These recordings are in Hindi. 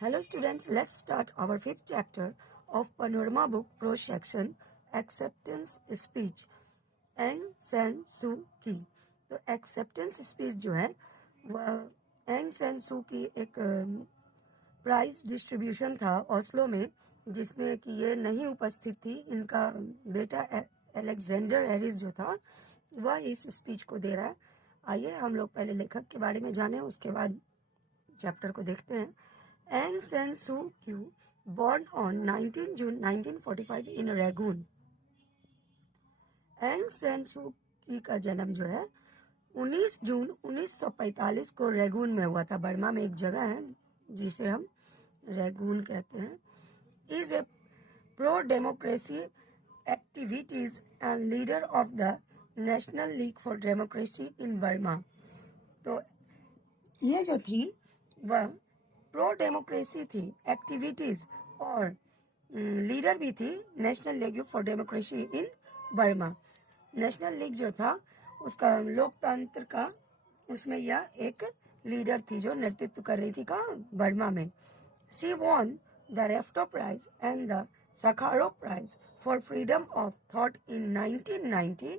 Hello students, let's start our fifth chapter of Panorama book prose section Acceptance Speech Ang San Suu की। तो एक्सेप्टेंस स्पीच जो है वह एंग सैन सू की एक प्राइज डिस्ट्रीब्यूशन था ओस्लो में, जिसमें कि ये नहीं उपस्थित थी। इनका बेटा अलेक्जेंडर हैरिस जो था वह इस स्पीच को दे रहा है। आइए हम लोग पहले लेखक के बारे में जानें, उसके बाद चैप्टर को देखते हैं। Aung San Suu Kyi born on 19 June 1945 in Rangoon। Aung San Suu Kyi का जन्म जो है 19 जून 1945 को रैगून में हुआ था। बर्मा में एक जगह है जिसे हम रैगून कहते हैं। Is a pro democracy activities and leader of the national league for democracy in Burma. तो ये जो थी वह प्रो डेमोक्रेसी थी, एक्टिविटीज और लीडर भी थी national league for democracy in Burma. National league जो था उसका लोकतंत्र का, उसमें यह एक लीडर थी जो नेतृत्व कर रही थी कहाँ, बर्मा में। She won the Rafto prize and the Sakharov prize for freedom of thought in 1990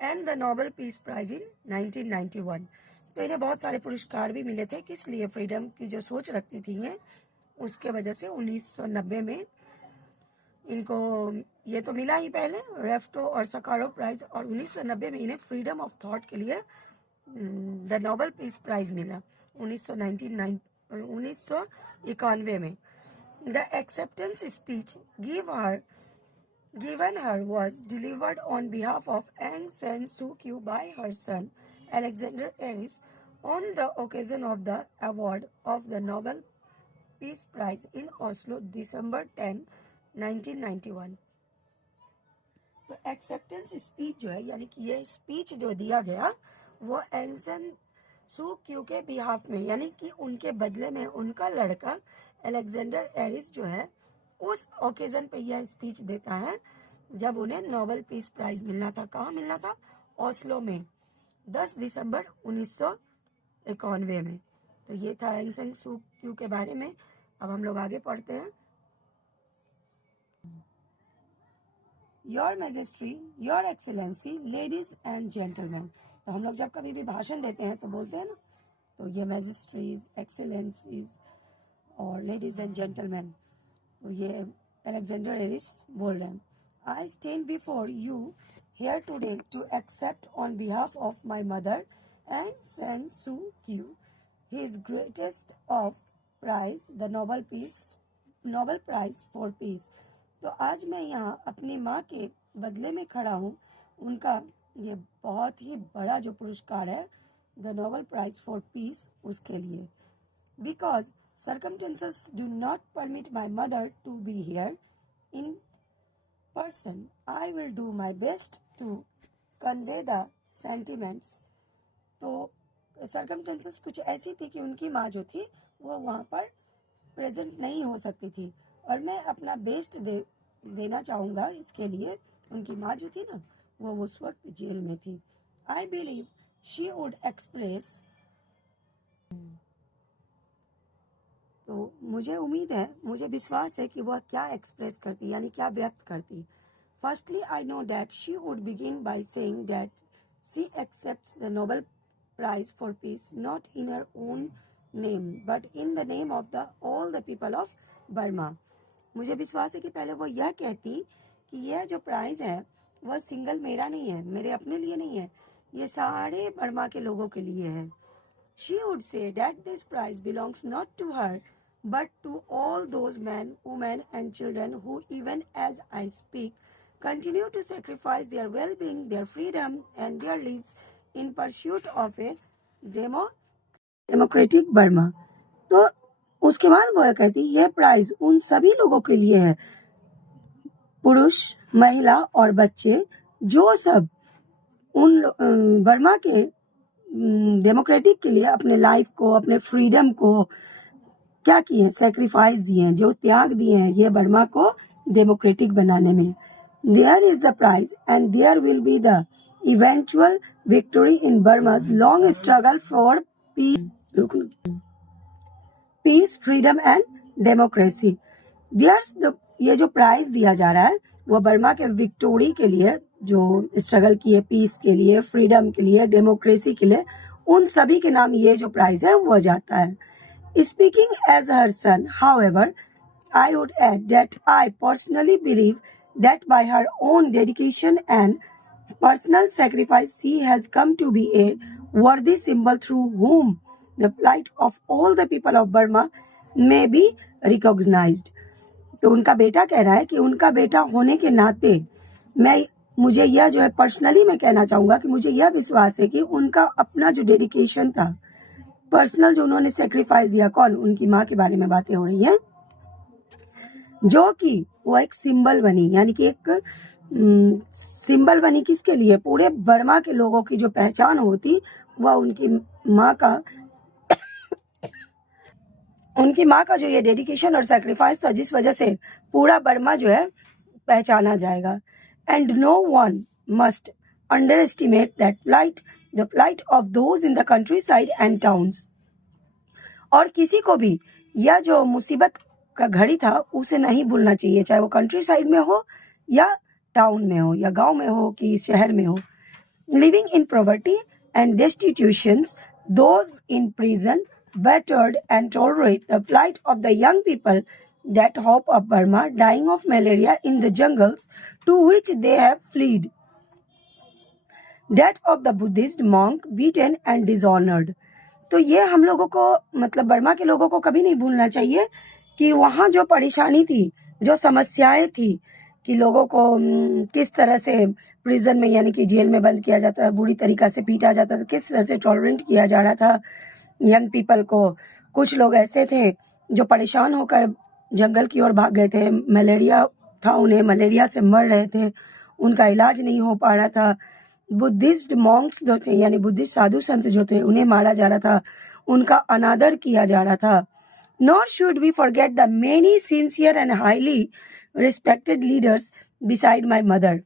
and the Nobel peace prize in 1991। तो इन्हें बहुत सारे पुरस्कार भी मिले थे। किस लिए? फ्रीडम की जो सोच रखती थी ये, उसके वजह से 1990 में इनको ये तो मिला ही पहले रेफ्टो और सखारोव प्राइज, और 1990 में इन्हें फ्रीडम ऑफ थॉट के लिए द नोबेल पीस प्राइज मिला 1991 में। The acceptance speech given her was delivered on behalf of Aung San Suu Kyi by her son Alexander Harris on the occasion of the award of the Nobel Peace Prize in Oslo, December 10, 1991। तो एक्सेप्टेंस स्पीच जो है, यानी कि ये स्पीच जो दिया गया वो एंग सान सू क्यू के बिहाफ में, यानी कि उनके बदले में उनका लड़का अलेक्जेंडर हैरिस जो है उस ओकेजन पे यह स्पीच देता है जब उन्हें नोबेल पीस प्राइज मिलना था। कहाँ मिलना था? ओस्लो में 10 दिसंबर 1991 में। तो ये था एंग सान सू क्यू के बारे में। अब हम लोग आगे पढ़ते हैं। Your मैजेस्ट्री, your excellency, ladies and gentleman. तो हम लोग जब कभी भी भाषण देते हैं तो बोलते हैं ना, तो ये मैजेस्ट्रीज, एक्सेलेंसीज और लेडीज एंड जेंटलमैन, तो ये अलेक्जेंडर हैरिस बोल रहे हैं। I stand before you here today to accept on behalf of my mother Aung San Suu Kyi his greatest of prize, the Nobel prize for peace. तो आज मैं यहाँ अपनी माँ के बदले में खड़ा हूँ, उनका ये बहुत ही बड़ा जो पुरस्कार है the Nobel prize for peace, उसके लिए। Because circumstances do not permit my mother to be here in person, I will do my best to convey the sentiments। तो circumstances कुछ ऐसी थी कि उनकी माँ जो थी वो वहाँ पर प्रेजेंट नहीं हो सकती थी, और मैं अपना बेस्ट देना चाहूँगा इसके लिए। उनकी माँ जो थी ना वो उस वक्त जेल में थी। I believe she would express, तो मुझे उम्मीद है, मुझे विश्वास है कि वह क्या एक्सप्रेस करती, यानी क्या व्यक्त करती। Firstly I know that she would begin by saying that she accepts the Nobel prize for peace not in her own name but in the name of the all the people of Burma. मुझे विश्वास है कि पहले वो यह कहती कि यह जो प्राइज है वह सिंगल मेरा नहीं है, मेरे अपने लिए नहीं है, ये सारे बर्मा के लोगों के लिए है। She would say that this prize belongs not to her, but to all those men, women, and children who, even as I speak, continue to sacrifice their well-being, their freedom, and their lives in pursuit of a democratic Burma। तो उसके बाद वो कहती यह प्राइज उन सभी लोगों के लिए है, पुरुष, महिला और बच्चे, जो सब उन बर्मा के डेमोक्रेटिक के लिए अपने लाइफ को, अपने फ्रीडम को क्या किए हैं, सेक्रीफाइस दिए हैं, जो त्याग दिए हैं ये बर्मा को डेमोक्रेटिक बनाने में। There is the prize and there will be the eventual victory in Burma's long struggle for peace, freedom and democracy. ये जो प्राइज दिया जा रहा है वो बर्मा के विक्टोरी के लिए, जो स्ट्रगल किए पीस के लिए, फ्रीडम के लिए, डेमोक्रेसी के लिए, उन सभी के नाम ये जो प्राइज है वो जाता है। Speaking as her son, however, I would add that I personally believe that by her own dedication and personal sacrifice, she has come to be a worthy symbol through whom the plight of all the people of Burma may be recognized. तो उनका बेटा कह रहा है कि उनका बेटा होने के नाते मुझे यह जो है पर्सनली मैं कहना चाहूँगा कि मुझे यह विश्वास है कि उनका अपना जो डेडिकेशन था, पर्सनल जो उन्होंने सेक्रीफाइस दिया, कौन, उनकी माँ के बारे में बातें हो रही हैं, जो कि वो एक सिंबल बनी, यानी कि एक सिंबल बनी किसके लिए, पूरे बर्मा के लोगों की जो पहचान होती वह उनकी माँ का जो ये डेडिकेशन और सेक्रीफाइस था, जिस वजह से पूरा बर्मा जो है पहचाना जाएगा। And no one must underestimate that the plight of those in the countryside and towns। और किसी को भी यह जो मुसीबत का घड़ी था उसे नहीं भूलना चाहिए, चाहे वो कंट्री साइड में हो या टाउन में हो या गांव में हो कि शहर में हो। Living in poverty and destitutions, those in prison, battered and tolerate the plight of the young people that hope of Burma, dying of malaria in the jungles to which they have fled, death of the Buddhist monk beaten and dishonored। तो ये हम लोगों को, मतलब बर्मा के लोगों को कभी नहीं भूलना चाहिए कि वहाँ जो परेशानी थी, जो समस्याएं थी, कि लोगों को किस तरह से प्रिजन में यानी कि जेल में बंद किया जाता था, बुरी तरीक़ा से पीटा जाता था, किस तरह से टॉलरेंट किया जा रहा था यंग पीपल को। कुछ लोग ऐसे थे जो परेशान होकर जंगल की ओर भाग गए थे, मलेरिया था, उन्हें मलेरिया से मर रहे थे, उनका इलाज नहीं हो पा रहा था। बुद्धिस्ट मॉन्क्स जो थे, यानी बुद्धिस्ट साधु संत जो थे, उन्हें मारा जा रहा था, उनका अनादर किया जा रहा था। Nor should we forget the many sincere and highly respected leaders besides my mother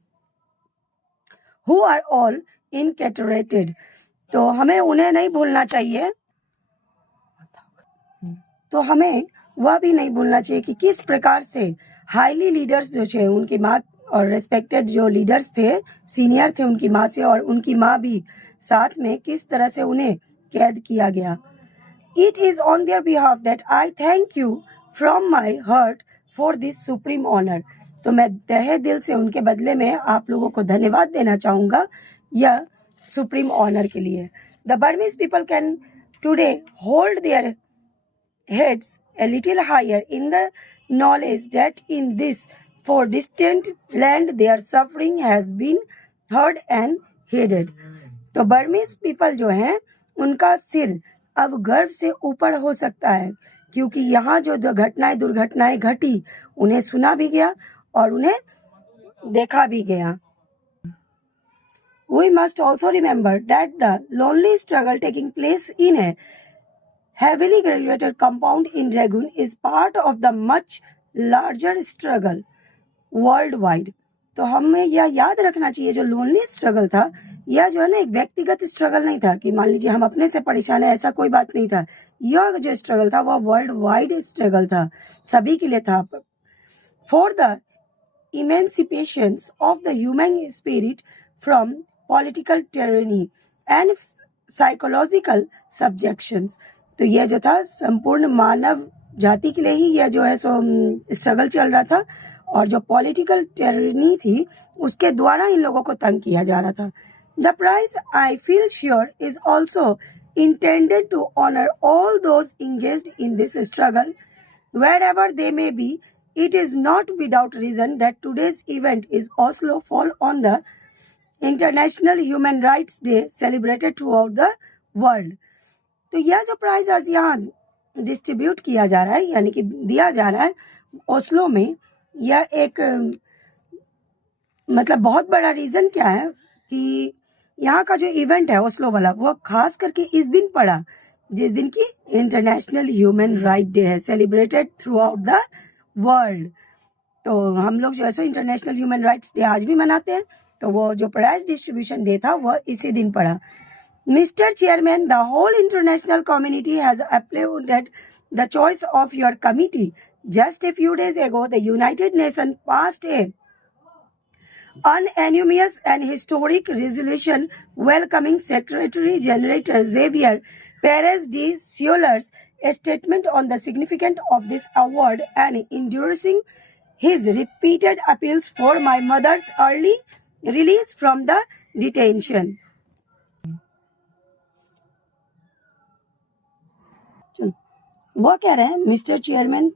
who are all incarcerated. तो हमें उन्हें नहीं भूलना चाहिए, तो हमें वह भी नहीं भूलना चाहिए कि किस प्रकार से हाईली लीडर्स जो थे, उनकी माँ और रेस्पेक्टेड जो लीडर्स थे, सीनियर थे उनकी माँ से, और उनकी माँ भी साथ में, किस तरह से उन्हें कैद किया गया। It is on their behalf that I thank you from my heart for this supreme honour. तो मैं तहे दिल से उनके बदले में आप लोगों को धन्यवाद देना चाहूँगा यह सुप्रीम ऑनर के लिए। The Burmese people can today hold their heads a little higher in the knowledge that in this for distant land their suffering has been heard and heeded। तो बर्मीज पीपल जो हैं उनका सिर अब गर्व से ऊपर हो सकता है, क्योंकि यहाँ जो दुर्घटनाएं घटी उन्हें सुना भी गया और उन्हें देखा भी गया। We must also remember that the lonely struggle taking place in a heavily graduated compound in Rangoon is part of the much larger struggle worldwide। तो हमें यह याद रखना चाहिए, जो लोनली स्ट्रगल था, यह जो है ना एक व्यक्तिगत स्ट्रगल नहीं था कि मान लीजिए हम अपने से परेशान है, ऐसा कोई बात नहीं था। यह जो स्ट्रगल था वह वर्ल्ड वाइड स्ट्रगल था, सभी के लिए था। For the emancipation of the human spirit from political tyranny and psychological subjections. तो यह जो था संपूर्ण मानव जाति के लिए ही यह जो है सो स्ट्रगल चल रहा था, और जो पॉलिटिकल टेरनी थी उसके द्वारा इन लोगों को तंग किया जा रहा था। The prize I feel sure is also intended to honour all those engaged in this struggle wherever they may be. It is not without reason that today's event is Oslo fall on the international human rights day celebrated throughout the world. तो यह जो प्राइज आज यहाँ डिस्ट्रीब्यूट किया जा रहा है, यानी कि दिया जा रहा है ओस्लो में, यह एक मतलब बहुत बड़ा रीज़न क्या है कि यहाँ का जो इवेंट है ओस्लो वाला, वो खास करके इस दिन पड़ा जिस दिन की इंटरनेशनल ह्यूमन राइट डे है, celebrated throughout the world. तो हम लोग जो है so international human rights day आज भी मनाते हैं, तो वो जो प्राइज डिस्ट्रीब्यूशन डे था वह इसी दिन पड़ा। Mr. Chairman, the whole international community has applauded the choice of your committee. Just a few days ago, the United Nations passed a unanimous and historic resolution welcoming Secretary General Xavier Perez de Soler's statement on the significance of this award and endorsing his repeated appeals for my mother's early release from the detention. वो कह रहे हैं मिस्टर चेयरमैन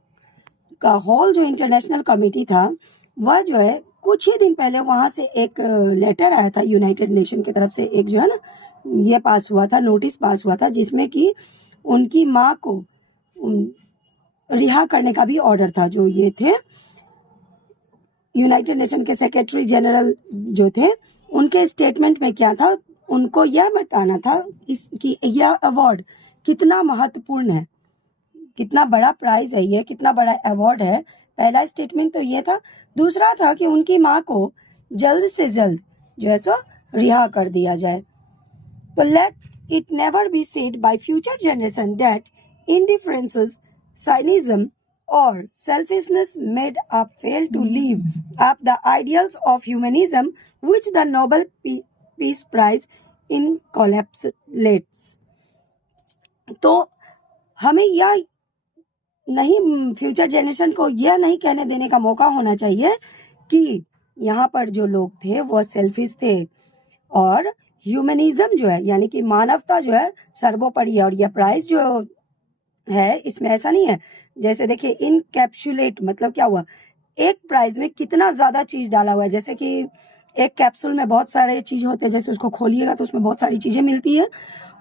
का होल जो इंटरनेशनल कमेटी था वह जो है कुछ ही दिन पहले वहाँ से एक लेटर आया था यूनाइटेड नेशन की तरफ से, एक जो है ना ये पास हुआ था, नोटिस पास हुआ था जिसमें कि उनकी माँ को रिहा करने का भी ऑर्डर था। जो ये थे यूनाइटेड नेशन के सेक्रेटरी जनरल जो थे उनके स्टेटमेंट में क्या था, उनको यह बताना था कि यह अवार्ड कितना महत्वपूर्ण है, कितना बड़ा प्राइज है, ये कितना बड़ा अवार्ड है। पहला स्टेटमेंट तो ये था। दूसरा था कि उनकी माँ को जल्द से जल्द जो है सो रिहा कर दिया जाए। तो let it never be said by future generation that indifferences, cynicism और selfishness made up fail to live up the ideals of humanism which the Nobel peace prize encapsulates. तो हमें यह नहीं, फ्यूचर जनरेशन को यह नहीं कहने देने का मौका होना चाहिए कि यहाँ पर जो लोग थे वो सेल्फिश थे और ह्यूमनिज्म जो है यानी कि मानवता जो है सर्वोपरि है। और यह प्राइस जो है इसमें ऐसा नहीं है, जैसे देखिए इनकैप्सुलेट मतलब क्या हुआ, एक प्राइज में कितना ज़्यादा चीज़ डाला हुआ है। जैसे कि एक कैप्सूल में बहुत सारे चीज़ होते हैं, जैसे उसको खोलिएगा तो उसमें बहुत सारी चीज़ें मिलती हैं,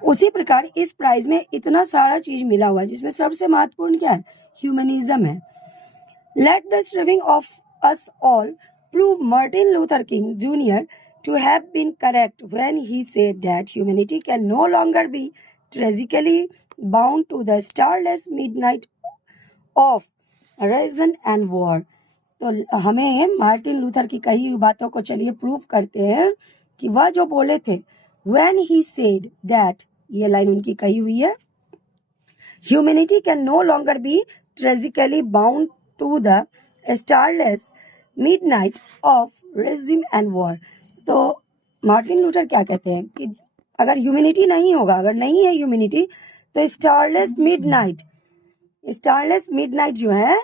उसी प्रकार इस प्राइज में इतना सारा चीज मिला हुआ है जिसमें सबसे महत्वपूर्ण क्या है, ह्यूमनिज्म है। Let the striving of us all prove Martin Luther King Junior to have been correct when he said that humanity can no longer be tragically bound to the starless midnight of reason and war. तो हमें मार्टिन लूथर की कही हुई बातों को चलिए प्रूव करते हैं कि वह जो बोले थे When he said that, ये लाइन उनकी कही हुई है, humanity can no longer be tragically bound to the starless midnight of racism and war। तो मार्टिन लूथर क्या कहते हैं कि अगर ह्यूमैनिटी नहीं होगा, अगर नहीं है ह्यूमैनिटी तो स्टारलेस मिडनाइट जो है,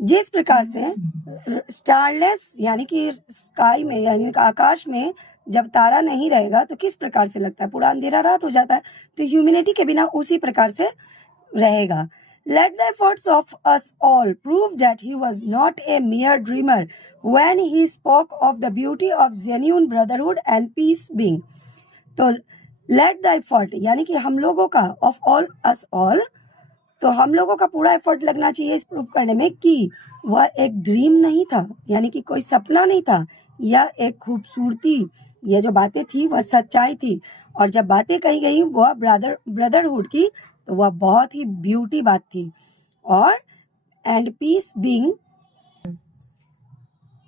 जिस प्रकार से स्टारलेस यानी कि स्काई में यानी आकाश में जब तारा नहीं रहेगा तो किस प्रकार से लगता है, पूरा अंधेरा रात हो जाता है, तो ह्यूमैनिटी के बिना उसी प्रकार से रहेगा। Let the efforts of us all prove that he was not a mere dreamer when he spoke of the beauty of genuine brotherhood and peace being. तो लेट द एफर्ट यानी कि हम लोगों का ऑफ ऑल अस ऑल, तो हम लोगों का पूरा एफर्ट लगना चाहिए इस प्रूव करने में कि वह एक ड्रीम नहीं था, यानी कि कोई सपना नहीं था, या एक खूबसूरती, ये जो बातें थी वह सच्चाई थी। और जब बातें कही गई वह ब्रदरहुड की तो वह बहुत ही ब्यूटी बात थी। और and peace being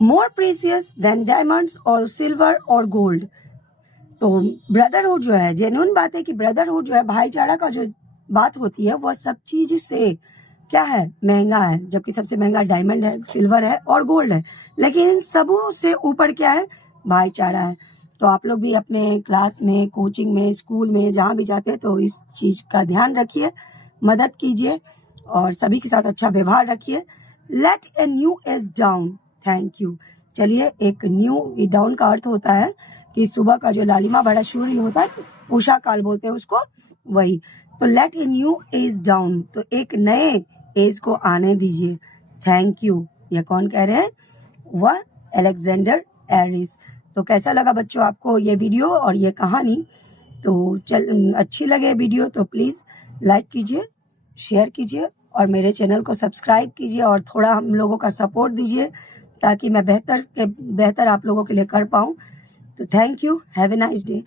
more precious than diamonds और सिल्वर और गोल्ड। तो ब्रदरहुड जो है, जेन्युइन बात है कि ब्रदरहुड जो है, भाईचारा का जो बात होती है वह सब चीज से क्या है, महंगा है, जबकि सबसे महंगा डायमंड है, सिल्वर है और गोल्ड है, लेकिन इन सबों से ऊपर क्या है, भाईचारा है। तो आप लोग भी अपने क्लास में, कोचिंग में, स्कूल में जहाँ भी जाते हैं तो इस चीज़ का ध्यान रखिए, मदद कीजिए और सभी के साथ अच्छा व्यवहार रखिए। Let a new age dawn, thank you. चलिए, एक न्यू डाउन का अर्थ होता है कि सुबह का जो लालिमा बड़ा सूर्य होता है, उषा काल बोलते हैं उसको, वही। तो let a new age dawn, तो एक नए एज को आने दीजिए, थैंक यू। यह कौन कह रहे हैं, वह अलेक्जेंडर एरिस। तो कैसा लगा बच्चों आपको ये वीडियो और ये कहानी? तो अच्छी लगे वीडियो तो प्लीज़ लाइक कीजिए, शेयर कीजिए और मेरे चैनल को सब्सक्राइब कीजिए और थोड़ा हम लोगों का सपोर्ट दीजिए ताकि मैं बेहतर आप लोगों के लिए कर पाऊँ। तो thank you, have a nice day.